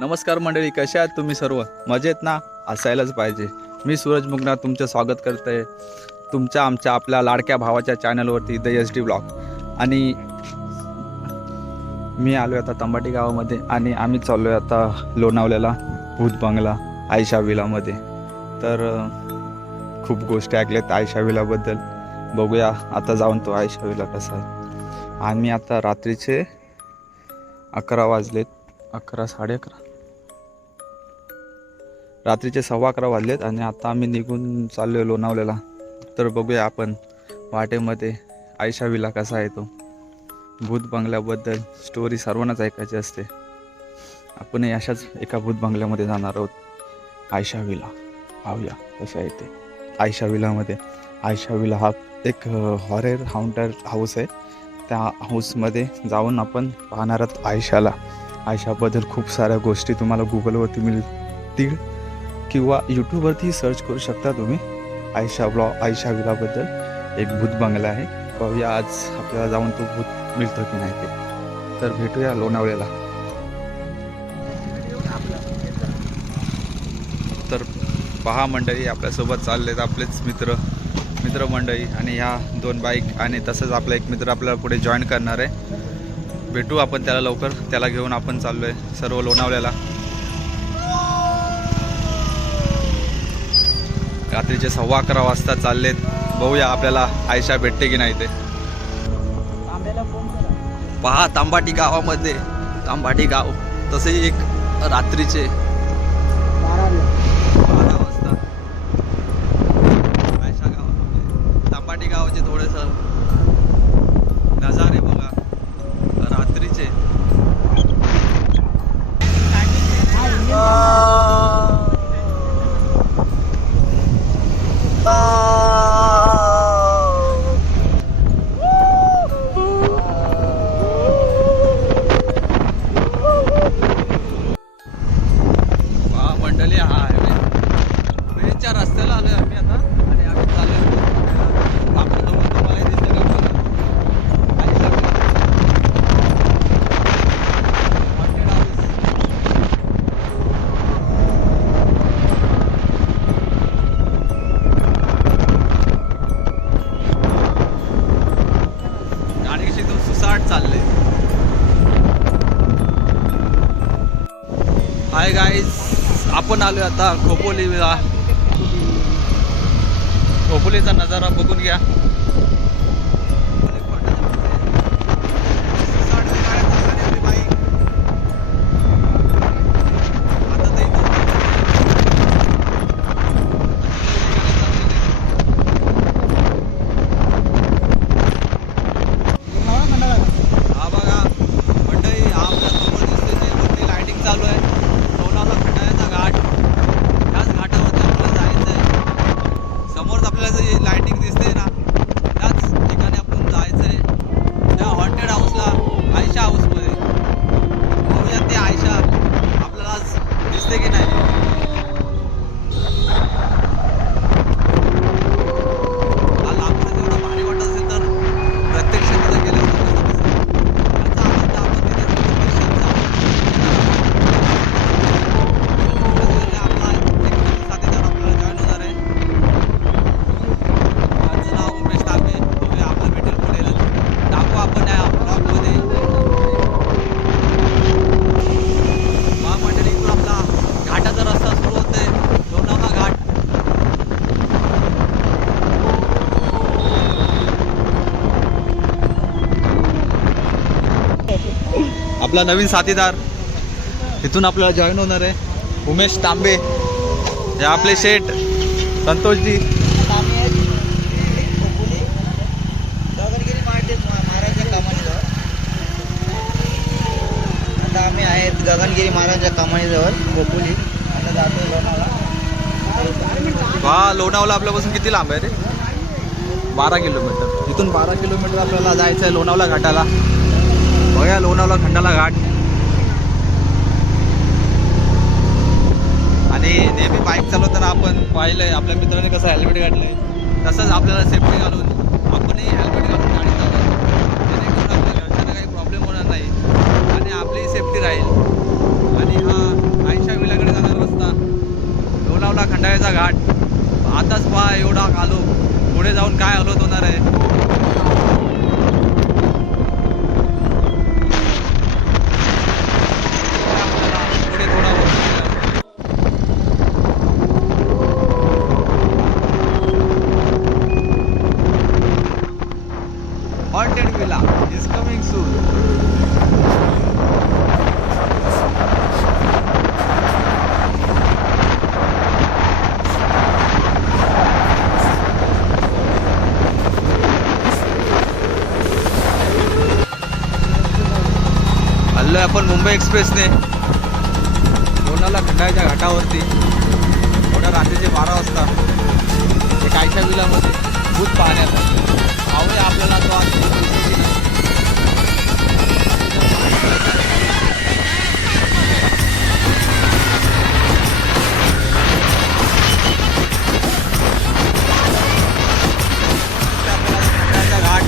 नमस्कार मंडळी, कशा आहात तुम्ही सर्व? मजेत ना? असायलाच पाहिजे. मी सूरज मुगनार तुमचं स्वागत करतोय आमच्या आपल्या लाडक्या भावाच्या चॅनलवरती द एस डी ब्लॉग. आणि मी आलो आता तंबाटी गावामध्ये आणि आम्ही चाललो आहे आता लोणावल्याला भूत बंगला आयशा विलामध्ये. तर खूप गोष्टी ऐकल्यात आयशा विलाबद्दल. बघूया आता जाऊन तो आयशा विला कसा आहे. आम्ही आता रात्रीचे 11 वाजलेत, 11 साडे 11 रात्रीचे 11:15 वाजलेत आणि आता आम्ही निघून चाललो आहे लोणावल्याला. तर बघूया आपण वाटेमध्ये आयशा विला कसा आहे तो. भूत बंगल्याबद्दल स्टोरी सर्वांनाच ऐकायची असते. आपण अशाच एका भूत बंगल्यामध्ये जाणार आहोत, आयशा विला. पाहूया कसं आहे ते आयशा विलामध्ये. आयशा विला हा एक हॉरर हाऊंटर हाऊस आहे. त्या हाऊसमध्ये जाऊन आपण पाहणार आहोत आयशाला. आयशाबद्दल खूप साऱ्या गोष्टी तुम्हाला गुगलवरती मिळतील किंवा यूट्यूबवरती सर्च करू शकता तुम्ही. आयशा विलाबद्दल एक भूत बंगला आहे. पाहूया आज आपल्याला जाऊन तो भूत मिळतो की नाही ते. तर भेटूया लोणावळ्याला. तर पहा मंडळी, आपल्यासोबत चाललेत आपलेच मित्र मंडळी आणि ह्या 2 बाईक आणि तसंच आपला एक मित्र आपल्याला पुढे जॉईन करणार आहे. भेटू आपण त्याला लवकर. त्याला घेऊन आपण चाललो आहे सर्व लोणावळ्याला. रात्रीचे 11:15 वाजता चाललेत. बघूया आपल्याला आयशा भेटते की नाही ते. पहा तांबाटी गावामध्ये, तांबाटी गाव तसेही एक रात्रीचे 12 वाजता आयशा गावामध्ये. तांबाटी गावाचे थोडेसं नजारे बघा रात्रीचे. मंडळी, हा हायवे ट्रेनच्या रस्त्याला आलोय आम्ही आता आणि आम्ही चाललोय आपल्यासोबत. तुम्हालाही दिसतं का बघा आयशा हॉटेल हाऊस. गाडी कशी तो सुसाट चालले. हाय गाईज, आपण आलोय आता खोपोलीला. खोपोलीचा नजारा बघून घ्या. हा बघा मंडळी, हा आपल्या समोर दिसते ते वरती लाइटिंग चालू आहे. लोणावळा खंडाळ्याचा घाट. त्याच घाटावरती आपल्याला जायचं आहे. समोरच आपल्याला जी लाइटिंग दिसते ना, त्याच ठिकाणी आपण जायचं आहे, त्या हॉन्टेड हाऊसला, आयशा हाऊसमध्ये. बघूया ते आयशा आपल्याला आज दिसते की नाही. हा लांबून जेवढा भारी वाटत असेल तर प्रत्यक्ष तिथे गेल्यावर कसं दिसतं याचा आनंद आपण तिथे प्रत्यक्षात जाऊन आपला एक साथीदार आपल्याला जॉईन होणार आहे. त्याचं नाव उमेश तांबे. बघूया आपलं भेटेल पुढे. टाकू आपण या ब्लॉगमध्ये. महामंडळी, इथून आपला घाटाचा रस्ता सुरू होतोय, लोणावळा घाट. आपला नवीन साथीदार इथून आपल्याला जॉईन होणार आहे, उमेश तांबे. हे आपले शेठ संतोषजी. गगनगिरी महाराजांच्या कमानीजवळ. आता आम्ही आहेत गगनगिरी महाराजांच्या कमानीजवळ खोपोली. आता जातो लोणावळा. वा, लोणावळा आपल्यापासून किती लांब आहे रे? 12 किलोमीटर. इथून 12 किलोमीटर आपल्याला जायचं आहे लोणावळा घाटाला. बघा लोणावळा खंडाला घाट. आणि नेहमी बाईक चालवताना आपण पाहिलंय आपल्या मित्राने कसं हेल्मेट घातलंय, तसंच आपल्याला सेफ्टी घालून आपणही हेल्मेट घालून गाडी चालवावी, जेणेकरून आपल्या घरच्यांना काही प्रॉब्लेम होणार नाही आणि आपलीही सेफ्टी राहील. आणि हा लावला खंडाळ्याचा घाट. आताच पहा एवढा आलो, पुढे जाऊन काय हालत होणार आहे. पुढे थोडा हॉटेड विला इज कमिंग सून. हल्लोय आपण मुंबई एक्सप्रेसने लोणावळा खंडाळ्याच्या घाटावरती. एवढ्या रात्रीचे 12 वाजता एक आयशा विलामध्ये भूत पाहण्यात आवडे आपल्याला तो आज. घाट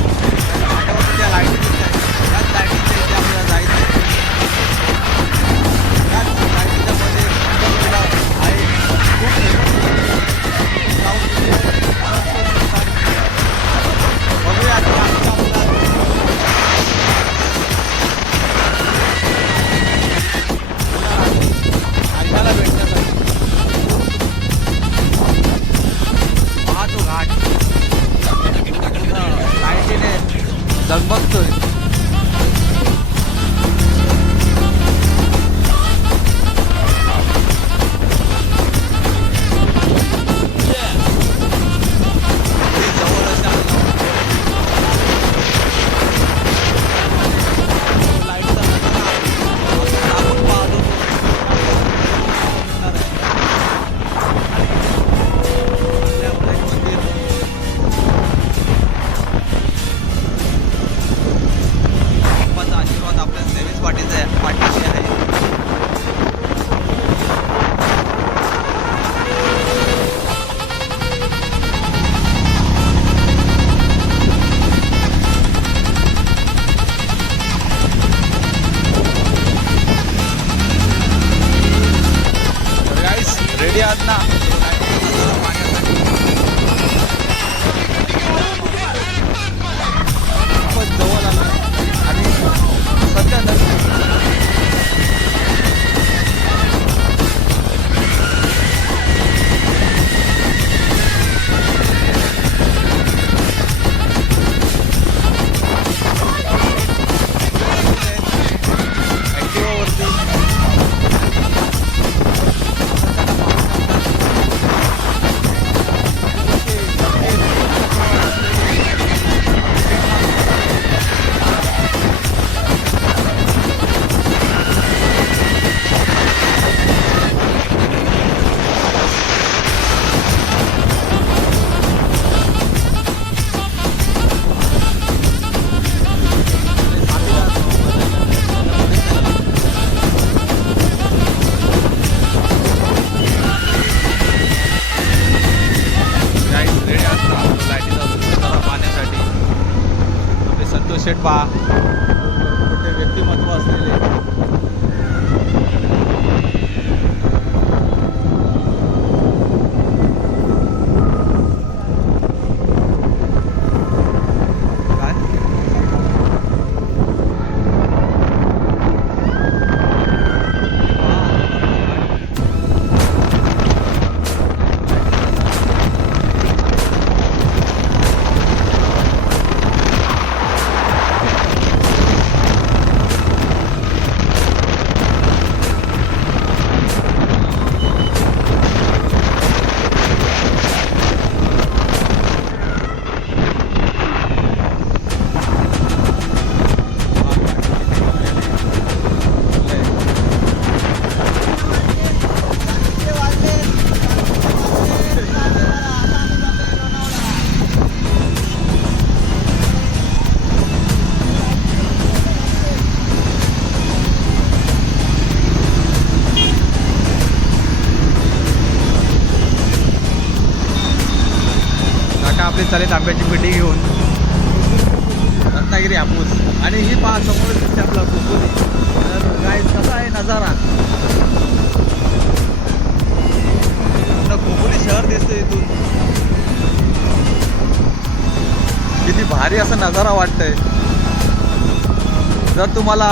घाटावरती लाईट दिसत आहे, त्याच लाईटीच्या इथे आपल्याला जायचं आहे. झगमगतोय. आशीर्वाद आपल्या नेहमीच पाठीशी आहे. गाईस रेडी आहात ना पाण्यासाठी? खूपच जवळ आलं आणि सध्या संतोष शेठ पहा, मोठे व्यक्तिमत्व असलेले. आपली चालेल आंब्याची पेटी घेऊन रत्नागिरी हापूस. आणि ही पहा समोर दिसते आपला खोपोली. तर गाईस कसा आहे नजारा, पूर्ण खोपोली शहर दिसतं इथून. किती भारी असा नजारा वाटतंय. जर तुम्हाला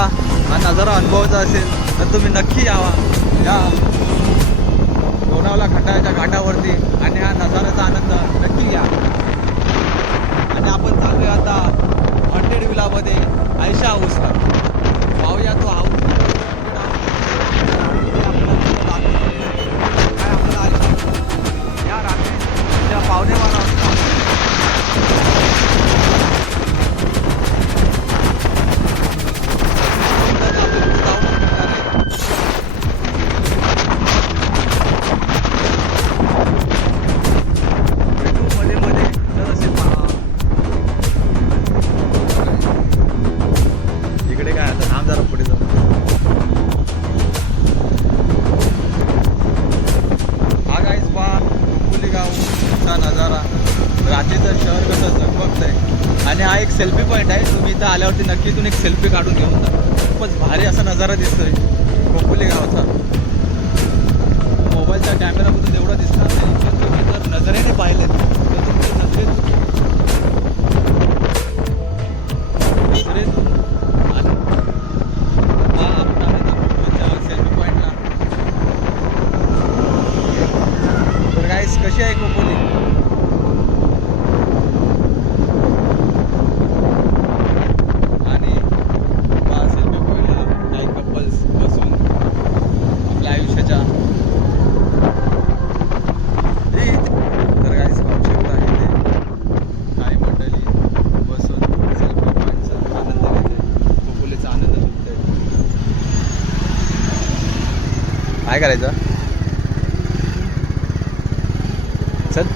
हा नजारा अनुभवायचा असेल तर तुम्ही नक्की यावा या लोणावळा खंडाळ्याच्या घाटावरती आणि हा नजाऱ्याचा आनंद नक्की घ्या. आणि आपण चाललोय आता हॉटेड विलामध्ये आयशा हाऊसला. पाहूया तो हाऊस काय आपल्याला आयशा या रात्री त्या पावणेबारा वाजता इकडे काय आता थांब जरा पुढे जाऊ. हा गाईस पहा खोपोली गावचा नजारा. रात्रीचं शहर कसं झगमगतंय आणि हा एक सेल्फी पॉईंट आहे. तुम्ही इथं आल्यावरती नक्की इथून एक सेल्फी काढून घेऊन जा. खूपच भारी असा नजारा दिसतोय खोपोली गावचा. मोबाईलच्या कॅमेरामधून एवढं दिसणार नाही पण तुम्ही जर नजरेने पाहिलं तर तुमच्या नजरेतून आलं. हा आपण आम्ही सेल्फी पॉईंटला. तर गाईस कशी आहे खोपोली? आणि सेल्फी पॉईंटला काही कपल्स बसून आपल्या आयुष्याच्या तर गाईस पाहू शकता इथे काही मंडळी बसून सेल्फी पॉईंटचा आनंद घेते. खोपोलीचा आनंद लुटते. काय करायचं चल.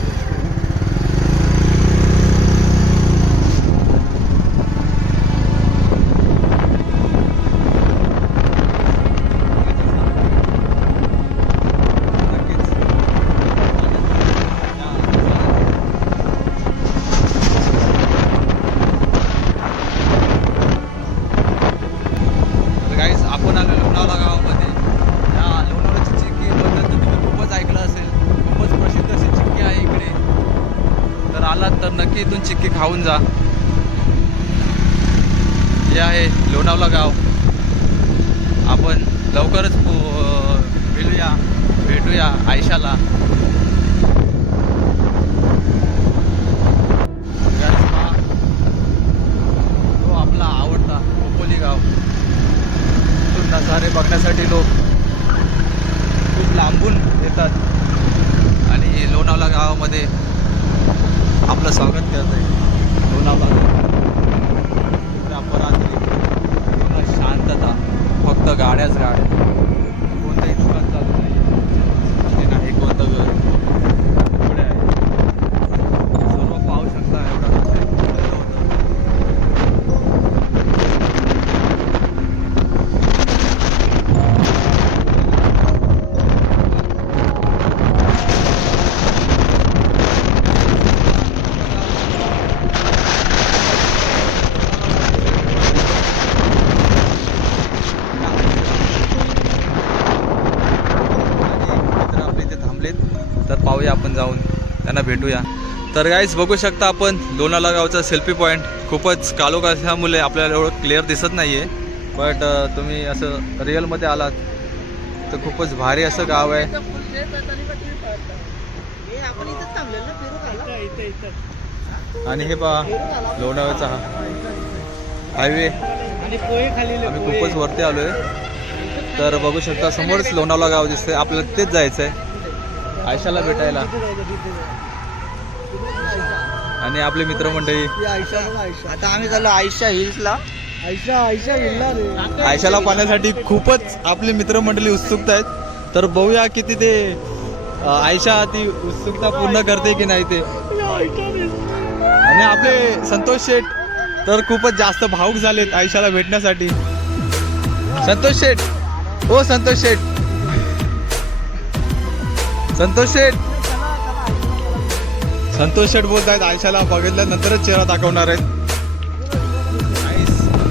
आपण आलो लोणावळा गावामध्ये. या लोणावळ्याची चिक्की बद्दल तर तुम्ही खूपच ऐकलं असेल. खूपच प्रसिद्ध अशी चिक्की आहे इकडे. तर आलात तर नक्की इथून चिक्की खाऊन जा. हे आहे लोणावळा गाव. आपण लवकरच भेटूया आयशाला. तो आपला आवडता खोपोली गाव. नजारे बघण्यासाठी लोक खूप लांबून येतात आणि लोणावळा गावामध्ये आपलं स्वागत करत आहे. लोणावळा अपरात्री पूर्ण शांतता. फक्त गाड्याच गाड्या. कोणतंही दुकान चालू नाही. नाही कोणतं घर पुढे आहे. सर्व पाहू शकता. एवढा तर पाहूया आपण जाऊन त्यांना भेटूया. तर गाईज बघू शकता आपण लोणावळा गावचा सेल्फी पॉईंट. खूपच कालोख असल्यामुळे आपल्याला एवढं क्लिअर दिसत नाही आहे. बट तुम्ही असं रिअलमध्ये आलात तर खूपच भारी असं गाव आहे. आणि हे पहा लोणावळ्याचा हायवे. आम्ही खूपच वरती आलोय. तर बघू शकता समोरच लोणावळा गाव दिसतंय. आपल्याला तेच जायचं आहे आयशाला भेटायला. आणि आपले मित्रमंडळी. आता आम्ही चाललो आयशा हिल्सला. आयशाला पाहण्यासाठी खूपच आपली मित्रमंडळी उत्सुकता आहेत. तर बघूया किती ते आयशा ती उत्सुकता पूर्ण करते की नाही ते. आणि आपले संतोष शेठ तर खूपच जास्त भावुक झालेत आयशाला भेटण्यासाठी. संतोष शेठ, ओ संतोष शेठ, संतोष शेठ, संतोष शेठ बोलत आहेत आयशाला बघितल्यानंतरच चेहरा दाखवणार आहेत.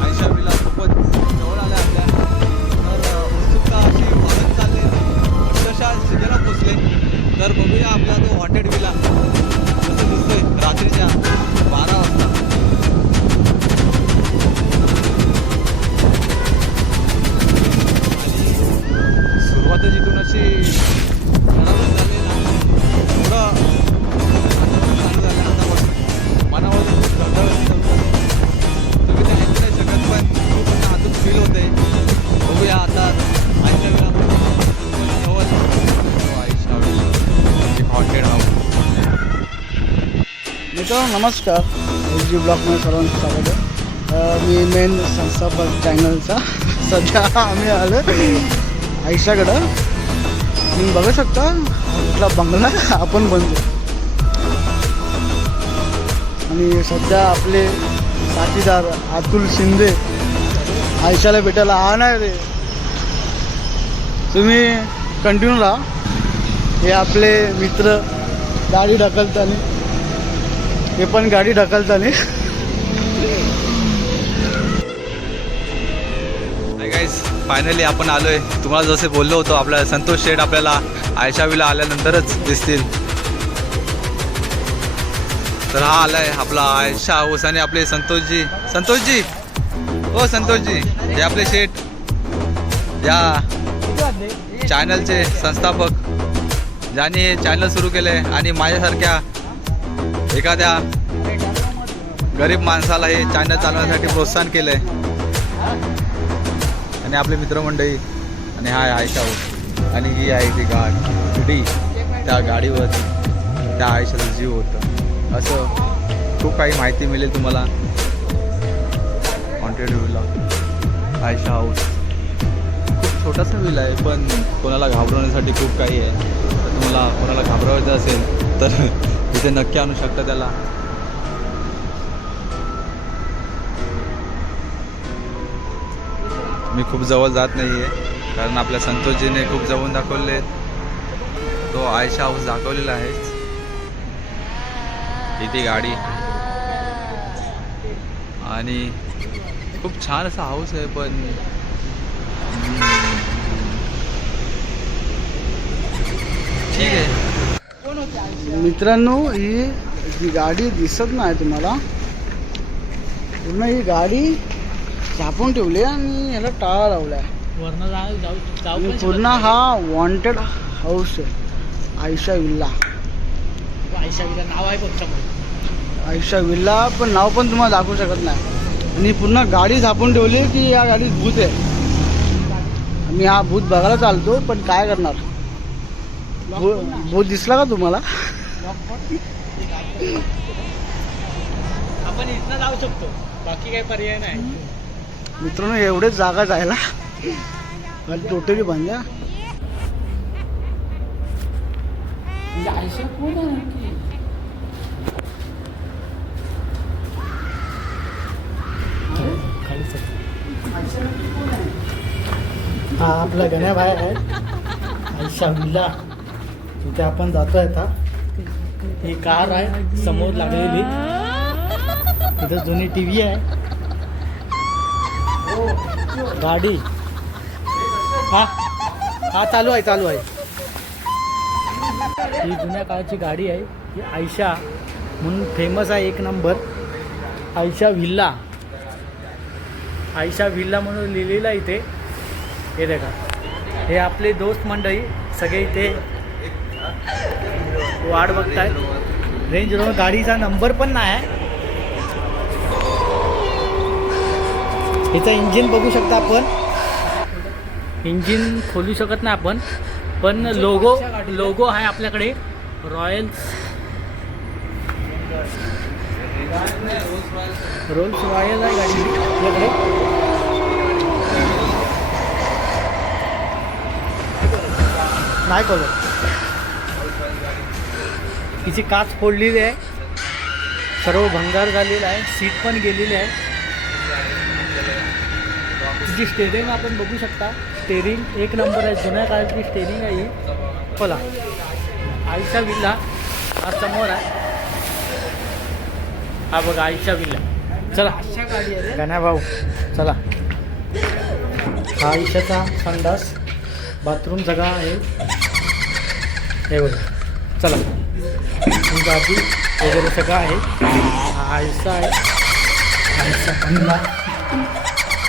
आयशा विला खूपच जवळ आल्या आपल्या. तर उत्सुकता अशी वाढत चालली. अक्षरशः शिगेला पोचले. तर बघूया मित्रांनो नमस्कार, एच डी ब्लॉगमध्ये सर्वांचं स्वागत आहे. मी मेन संस्थापक चॅनलचा. सध्या आम्ही आलो आयशाकडं. तुम्ही बघू शकता कुठला बंगला आपण बनतो. आणि सध्या आपले साथीदार अतुल शिंदे आयशाला भेटायला आणार रे. तुम्ही कंटिन्यू राहा. हे आपले मित्र गाडी ढकलताना, हे पण गाडी ढकलताना. गाईस फायनली आपण आलोय. तुम्हाला जसे बोललो होतो, आपला संतोष शेठ आपल्याला आयशा विला आल्यानंतरच दिसतील. तर हा आलाय आपला आयशा हाऊस आणि आपले संतोषजी. हो संतोषजी, हे आपले शेठ, या चॅनलचे संस्थापक, ज्यांनी हे चॅनल सुरू केले आणि माझ्यासारख्या एखाद्या गरीब माणसाला हे चॅनल चालवण्यासाठी प्रोत्साहन केलंय. आणि आपले मित्रमंडळी. आणि हा आहे आयशा हाऊस. आणि ही आहे ती गाडी. त्या गाडीवर त्या आयशाचा जीव होतं. असं खूप काही माहिती मिळेल तुम्हाला. Haunted villa Ayesha house. खूप छोटासा विला आहे, पण कोणाला घाबरवण्यासाठी खूप काही आहे. तर तुम्हाला कोणाला घाबरवायचं असेल तर इथे नक्की आणू शकता त्याला. मी खूप जवळ जात नाही आहे, कारण आपल्या संतोषजीने खूप जवळून दाखवले. तो आयशा हाऊस दाखवलेला आहे. इथे गाडी आणि खूप छान असा हाऊस आहे. पण ठीक आहे मित्रांनो, ही जी गाडी दिसत नाही तुम्हाला, पूर्ण ही गाडी झापून ठेवली आणि याला टाळा लावला आहे. पूर्ण हा वॉन्टेड हाऊस आहे आयशा विल्ला. आयशा विला नाव आहे फक्त. आयशा विल्ला पण नाव पण तुम्हाला दाखवू शकत नाही. आणि पूर्ण गाडी झापून ठेवली की या गाडीत भूत आहे. आम्ही हा भूत बघायला चालतो, पण काय करणार. भूत दिसला का तुम्हाला? आपण इथनं जाऊ शकतो, बाकी काही पर्याय नाही. मित्रांनो, एवढेच जागा जायला टोटली बंद. हा आपला गण्या भाई आहे आयशा विला. तिथे आपण जातोय आता. ही कार आहे समोर लागलेली. तिथे जुनी टीव्ही आहे. गाडी हा चालू आहे. ही जुन्या काळाची गाडी आहे. ही आयशा म्हणून फेमस आहे, एक नंबर. आयशा विल्ला म्हणून लिहिलेलं आहे इथे. हे देखा, हे आपले दोस्त मंडळी सगळे इथे वाट बघताय. रेंज रोवर गाडीचा नंबर पण नाही आहे. हिचं इंजिन बघू शकता आपण. इंजिन खोलू शकत नाही आपण, पण लोगो आहे आपल्याकडे रॉयल्स रोल्स रॉयल आहे गाडी आपल्याकडे. नाही कळलं. तिची काच फोडलेली आहे, सर्व भंगार झालेला आहे, सीट पण गेलेली आहे. तिची स्टेरिंग आपण बघू शकता. स्टेरिंग एक नंबर आहे, जुन्या काळाची स्टेरिंग आहे ही. बोला, आयशा विल्ला हा समोर आहे. हा बघा आयशा विल्ला. चला गण्या भाऊ, चला. हा आयशाचा संडास बाथरूम जगा आहे. हे बघा, चला. गादी वगैरे सगळं आहे. हा आयशा आहे. आयशा बंगला.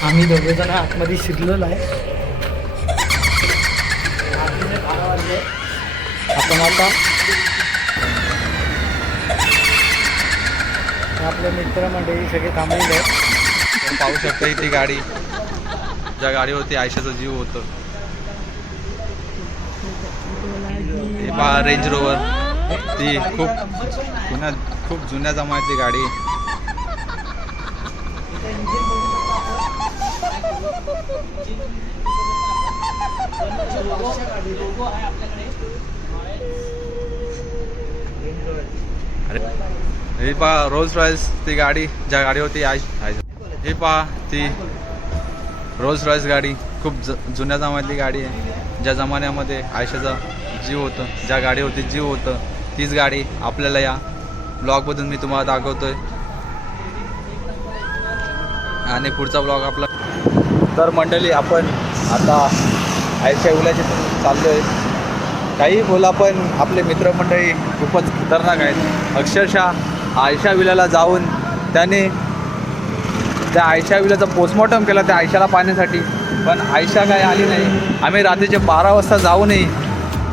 आम्ही दोघेजण आतमध्ये शिरलेलो आहे. आपण आता आपले मित्रमंडळी सगळे थांबलेले आहेत. पाहू शकता ही ती गाडी, ज्या गाडीवरती आयशाचा जीव होतं. रेंज रोवर ती खूप पुन्हा खूप जुन्या जमान्यातली गाडी. ही पहा रोल्स रॉयस ती गाडी, ज्या गाडीवरती ही पहा ती रोल्स रॉयस गाडी. खूप जुन्या जमान्यातली गाडी आहे. ज्या जमान्यामध्ये आयशाचा जीव होतं, ज्या गाडीवरती जीव होतं, तीच गाडी आपल्याला या ब्लॉगमधून मी तुम्हाला दाखवतोय. आणि पुढचा ब्लॉग आपला. तर मंडळी आपण आता आयशा विलाचे चाललो आहे. काही बोला पण आपले मित्रमंडळी खूपच खतरनाक आहेत. अक्षरशः आयशा विलाला जाऊन त्याने त्या आयशा विलाचा पोस्टमॉर्टम केला त्या आयशाला पाहण्यासाठी, पण आयशा काय आली नाही. आम्ही रात्रीचे 12 वाजता जाऊनही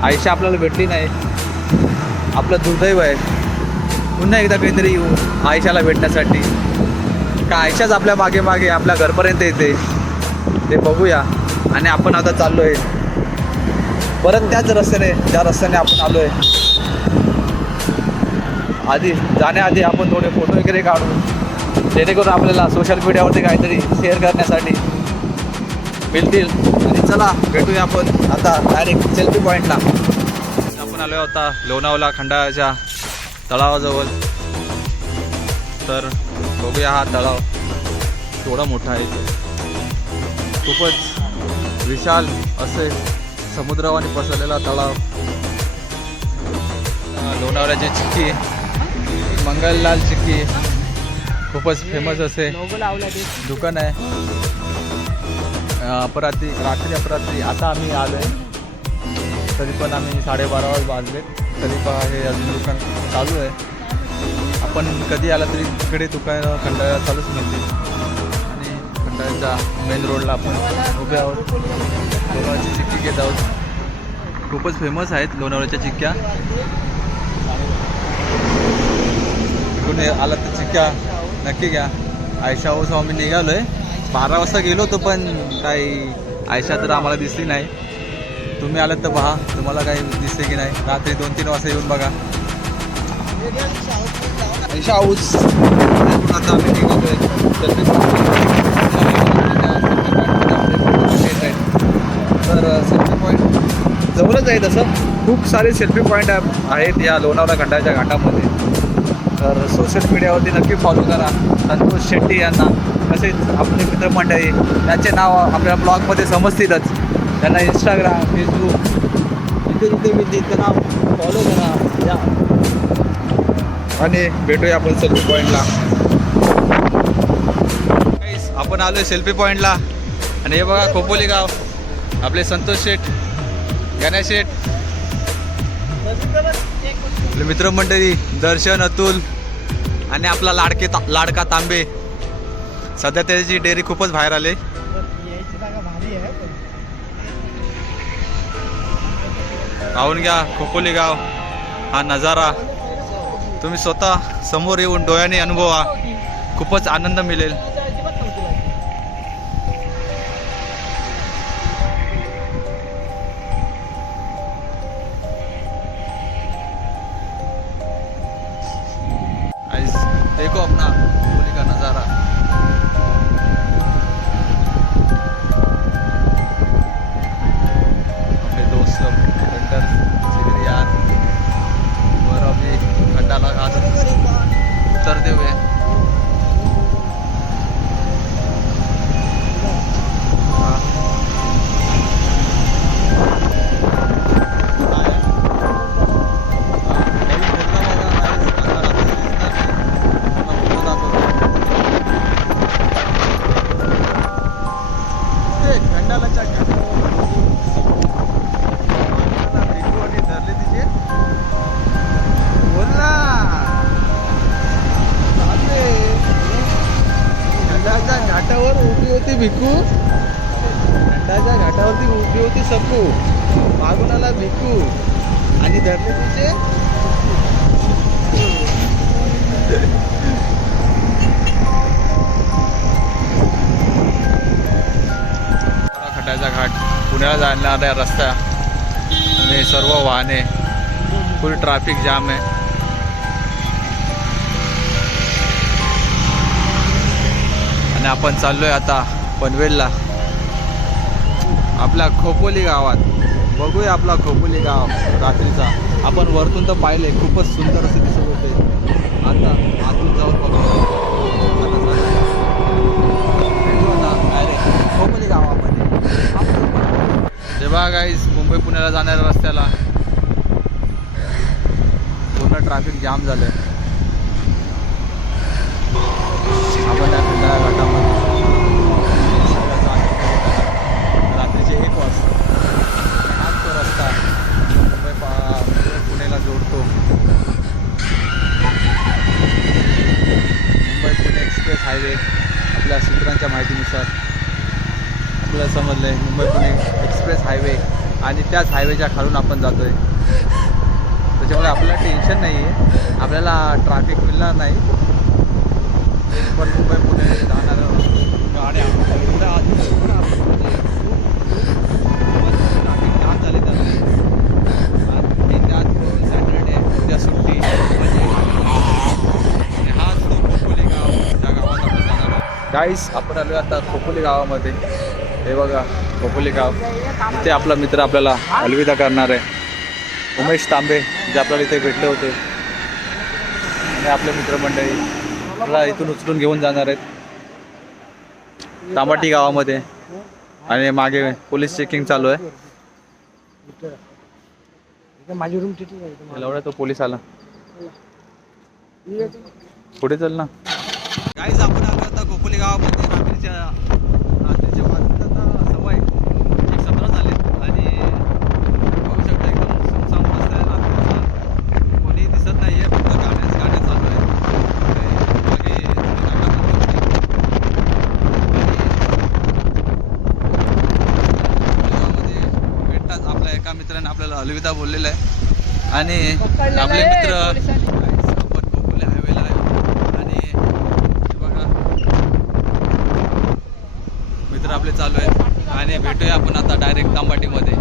आयशा आपल्याला भेटली नाही. आपलं दुर्दैव आहे. पुन्हा एकदा काहीतरी येऊ आयशाला भेटण्यासाठी. का आयशाच आपल्या मागे मागे आपल्या घरपर्यंत येते ते बघूया. आणि आपण आता चाललो आहे परत त्याच रस्त्याने, ज्या रस्त्याने आपण आलो आहे. आधी जाण्याआधी आपण थोडे फोटो वगैरे काढू, जेणेकरून आपल्याला सोशल मीडियावरती काहीतरी शेअर करण्यासाठी मिळतील. आणि चला भेटूया आपण आता डायरेक्ट सेल्फी पॉईंटला. आपण आलो आता लोणावळा खंडाळ्याच्या तळावाजवळ. तर बघूया हा तलाव थोडा मोठा आहे. खूपच विशाल असे समुद्रावाने पसरलेला तलाव. लोणावळ्याची चिक्की, मंगललाल चिक्की खूपच फेमस असे दुकान आहे. रात्री अपरात्री आता आम्ही आलो आहे, तरी पण आम्ही 12:30 वाजले तरी पण हे अजून दुकान चालू आहे. आपण कधी आला तरी तिकडे दुकान खंडाळा चालूच मिळते. आणि खंडाळ्याच्या मेन रोडला आपण उभे आहोत. लोणावळ्याची चिक्की घेत आहोत. खूपच फेमस आहेत लोणावळ्याच्या चिक्क्या. कुणी आला तर चिक्क्या नक्की घ्या. आयशा हाऊस आम्ही निघालो आहे. 12 वाजता गेलो होतो पण काही आयशा तर आम्हाला दिसली नाही. तुम्ही आलात तर पहा तुम्हाला काही दिसते की नाही. रात्री 2-3 वाजता येऊन बघा. आयशा हाऊस आता आम्ही निघालो तर सेल्फी पॉईंट जवळच आहे. तसं खूप सारे सेल्फी पॉईंट आहेत या लोणावळा खंडाळ्याच्या घाटामध्ये. तर सोशल मीडियावरती नक्की फॉलो करा संतोष शेट्टी यांना. तसेच आपले मित्रमंडळी त्यांचे नाव आपल्या ब्लॉगमध्ये समजतीलच. त्यांना इंस्टाग्राम, फेसबुक जिथे जिथे मिळतील त्यांना फॉलो करा या. आणि भेटूया आपण सेल्फी पॉईंटला. आपण आलो आहे सेल्फी पॉईंटला. आणि हे बघा खोपोली गाव, आपले संतोष शेठ, गणेश शेठ, आपले मित्रमंडळी दर्शन, अतुल आणि आपला लाडका तांबे. सध्या त्याची डेअरी खूपच बाहेर आले. पाहून घ्या खोपोली गाव हा नजारा. तुम्ही स्वतः समोर येऊन डोळ्याने अनुभवा. खूपच आनंद मिळेल. देखो अपना खोपोली का नज़ारा. अपने दोस्त पेंटर जिगरी यार और अभी खंडाला घाट उतरते हुए घाटावर उभी होती भिकू. खंडाच्या घाटावरती उभी होती सकू. मागून आला भिकू आणि धरले तिचे खंडाचा घाट पुण्याला जाणाऱ्या रस्ता आणि सर्व वाहने फुल ट्रॅफिक जाम आहे. आपण चाललोय आता पनवेलला, आपल्या खोपोली गावात. बघूया आपला खोपोली गाव रात्रीचा. आपण वरतून तर पाहिले, खूपच सुंदर असे दिसत होते. आता आतून जाऊन बघूया. खोपोली गावामध्ये तेव्हा गाईस मुंबई पुण्याला जाणाऱ्या रस्त्याला पूर्ण ट्रॅफिक जाम झालं. आपण या खंडाळा घाटामध्ये रात्रीचे 1 वाजता. हाच तो रस्ता मुंबई पुण्याला जोडतो. मुंबई पुणे एक्सप्रेस हायवे आपल्या सूत्रांच्या माहितीनुसार आपल्याला समजलं आहे. मुंबई पुणे एक्सप्रेस हायवे आणि त्याच हायवेच्या खालून आपण जातो आहे. त्याच्यामुळे आपल्याला टेन्शन नाही आहे, आपल्याला ट्रॅफिक मिळणार नाही. पण मुंबई पुणे जाणाऱ्या गाड्या एवढ्या ट्रॅफिक जाम झाले त्यात सॅटर्डे उद्या सुट्टी. हाच तो खोपोली गाव, त्या गावात आपण जाणार आहोत. गाईस आपण आलो आता खोपोली गावामध्ये. हे बघा खोपोली गाव. इथे आपला मित्र आपल्याला अलविदा करणार आहे, उमेश तांबे, जे आपल्याला इथे भेटले होते. आणि आपले मित्रमंडळी आपल्याला इथून उचलून घेऊन जाणार आहेत तांबाटी गावामध्ये. आणि मागे पोलीस चेकिंग चालू आहे. माझी रूम तिथे एवढा तो पोलीस आला, पुढे चल ना. गाईज आपण आलो आता खोपोली गावामध्ये. रात्रीचे वाजता आता सवय 1:17 झाले आणि बघू शकता एकदम सुनसान रस्ता आहे रात्रीचा. कोणी दिसत नाही आहे, फक्त गाड्या चालू आहेत. मागे गावामध्ये भेटताच आपल्या एका मित्राने आपल्याला अलविदा बोललेला आहे. आणि आपले मित्र आपण खोपोली हायवेला आहे आणि बघा मित्र आपले चालू आहेत. आणि भेटूया आपण आता डायरेक्ट तांबाटीमध्ये.